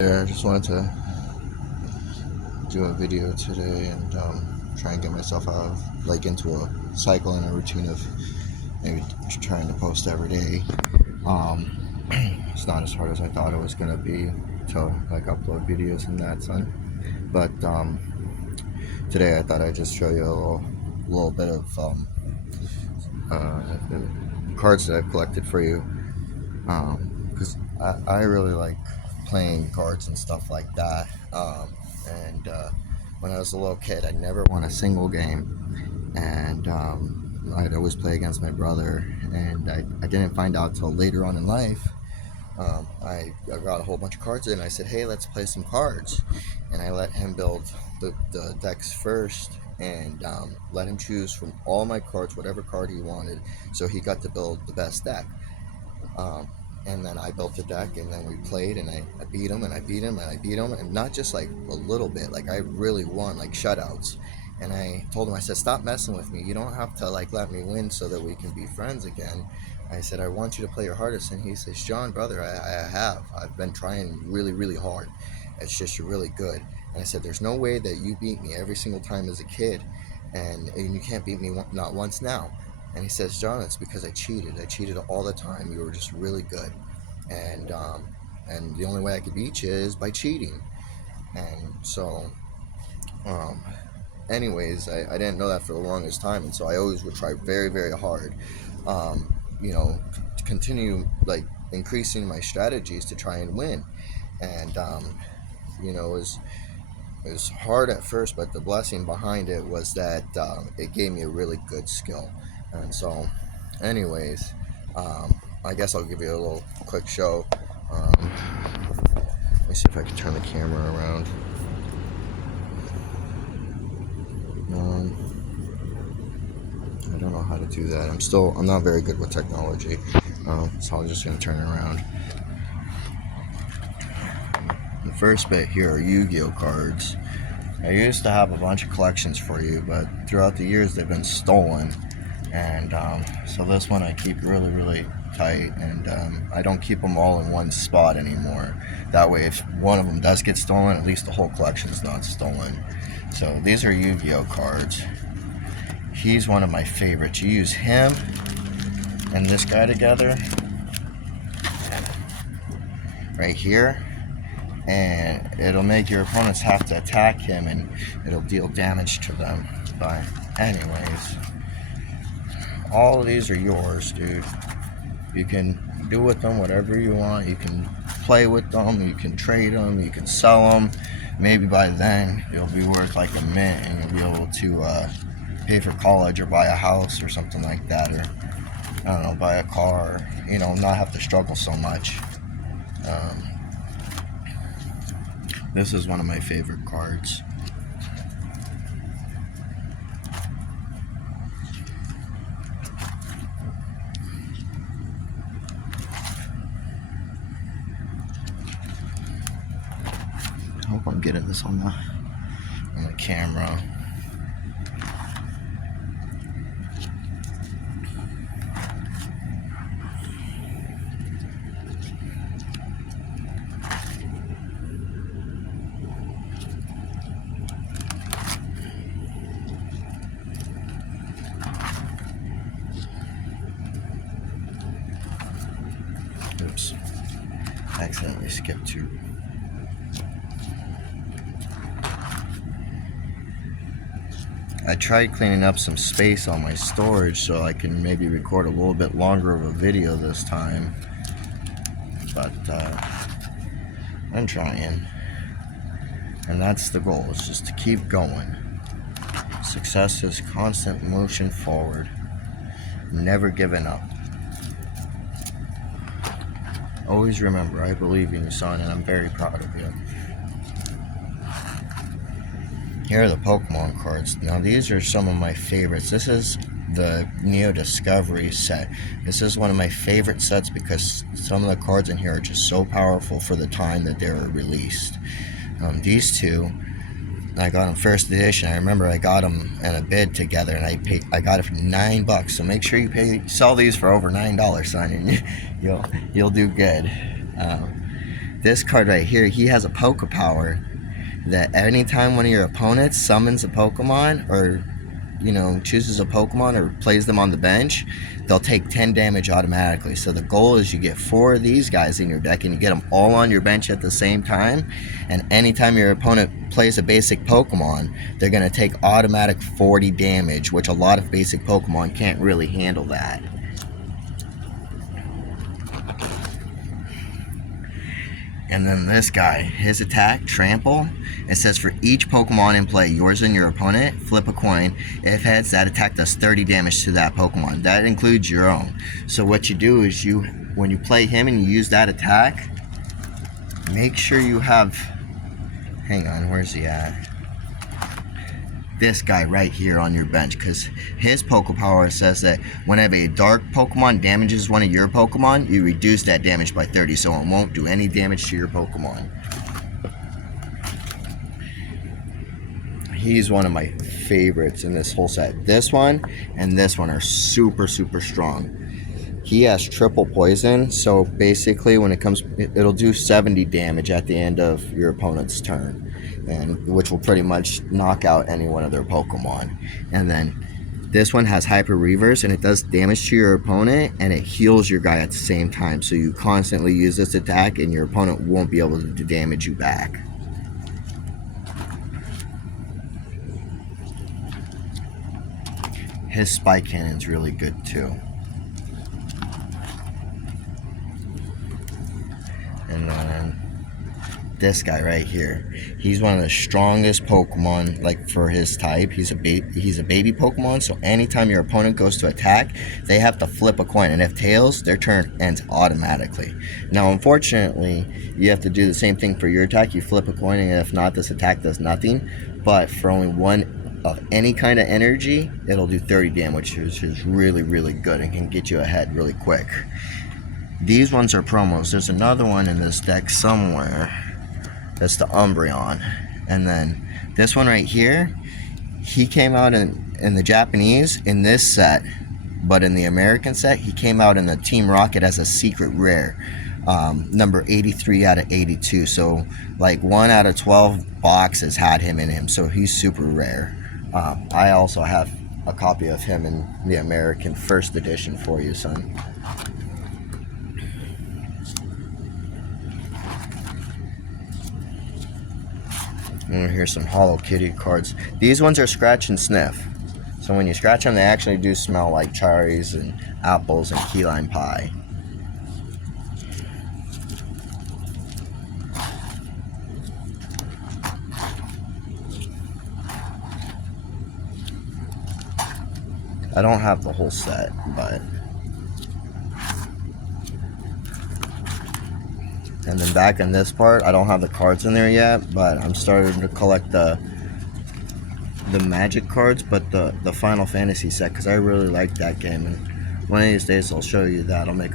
I just wanted to do a video today and try and get myself out of into a cycle and a routine of maybe trying to post every day. It's not as hard as I thought it was gonna be to upload videos and that son. But today I thought I'd just show you a little bit of cards that I've collected for you, because I really like playing cards and stuff like that. And when I was a little kid, I never won a single game, and I'd always play against my brother. And I didn't find out till later on in life. I got a whole bunch of cards in. I said, "Hey, let's play some cards," and I let him build the decks first, and let him choose from all my cards whatever card he wanted. So he got to build the best deck. And then I built the deck, and then we played, and I beat him, and I beat him, and I beat him, and not just like a little bit, like I really won, like shutouts. And I told him, I said, "Stop messing with me. You don't have to let me win so that we can be friends again." I said, "I want you to play your hardest." And he says, "John, brother, I've been trying really, really hard. It's just you're really good." And I said, "There's no way that you beat me every single time as a kid, and you can't beat me not once now." And he says, "John, it's because I cheated. I cheated all the time. You were just really good. And the only way I could beat you is by cheating." And so, anyways, I didn't know that for the longest time. And so I always would try very, very hard, to continue increasing my strategies to try and win. And, it was hard at first, but the blessing behind it was that it gave me a really good skill. And so, anyways, I guess I'll give you a little quick show. Let me see if I can turn the camera around. I don't know how to do that. I'm not very good with technology, so I'm just gonna turn it around. The first bit here are Yu-Gi-Oh cards. I used to have a bunch of collections for you, but throughout the years they've been stolen. And so this one I keep really, really tight, and I don't keep them all in one spot anymore. That way, if one of them does get stolen, at least the whole collection's not stolen. So these are Yu-Gi-Oh cards. He's one of my favorites. You use him and this guy together right here, and it'll make your opponents have to attack him, and it'll deal damage to them. But anyways, all of these are yours, dude. You can do with them whatever you want. You can play with them, you can trade them, you can sell them. Maybe by then you'll be worth like a mint, and you'll be able to pay for college or buy a house or something like that, or I don't know, buy a car, or not have to struggle so much. This is one of my favorite cards. I hope I'm getting this on the camera. Oops, I accidentally skipped two. I tried cleaning up some space on my storage so I can maybe record a little bit longer of a video this time, but I'm trying, and that's the goal, is just to keep going. Success is constant motion forward, never giving up. Always remember, I believe in you, son, and I'm very proud of you. Here are the Pokemon cards. Now these are some of my favorites. This is the Neo Discovery set. This is one of my favorite sets because some of the cards in here are just so powerful for the time that they were released. These two, I got them first edition. I remember I got them in a bid together, and I got it for $9. So make sure you sell these for over $9, son, and you'll do good. this card right here, he has a Poké Power that anytime one of your opponents summons a Pokemon or chooses a Pokemon or plays them on the bench, they'll take 10 damage automatically. So the goal is you get 4 of these guys in your deck and you get them all on your bench at the same time, and anytime your opponent plays a basic Pokemon, they're going to take automatic 40 damage, which a lot of basic Pokemon can't really handle that. And then this guy, his attack, Trample, it says for each Pokemon in play, yours and your opponent, flip a coin. If heads, that attack does 30 damage to that Pokemon. That includes your own. So what you do is when you play him and you use that attack, make sure you have, hang on, where's he at? This guy right here on your bench, because his Poké Power says that whenever a dark Pokemon damages one of your Pokemon, you reduce that damage by 30, so it won't do any damage to your Pokemon. He's one of my favorites in this whole set. This one and this one are super strong. He has triple poison, so basically when it comes, it'll do 70 damage at the end of your opponent's turn, and which will pretty much knock out any one of their Pokemon. And then this one has Hyper Reverse, and it does damage to your opponent and it heals your guy at the same time, so you constantly use this attack and your opponent won't be able to damage you back. His Spike Cannon's really good too. And then this guy right here, he's one of the strongest Pokemon, like for his type. He's a baby Pokemon, so anytime your opponent goes to attack, they have to flip a coin, and if tails, their turn ends automatically. Now unfortunately, you have to do the same thing for your attack. You flip a coin, and if not, this attack does nothing. But for only one of any kind of energy, it'll do 30 damage, which is really good and can get you ahead really quick. These ones are promos. There's another one in this deck somewhere. That's the Umbreon. And then this one right here, he came out in the Japanese in this set, but in the American set, he came out in the Team Rocket as a secret rare. Number 83 out of 82. So like 1 out of 12 boxes had him in him. So he's super rare. I also have a copy of him in the American first edition for you, son. And here's some Hollow Kitty cards. These ones are scratch and sniff. So when you scratch them, they actually do smell like cherries and apples and key lime pie. I don't have the whole set, but... And then back in this part, I don't have the cards in there yet, but I'm starting to collect the Magic cards, but the Final Fantasy set, because I really like that game, and one of these days I'll show you that. I'll make a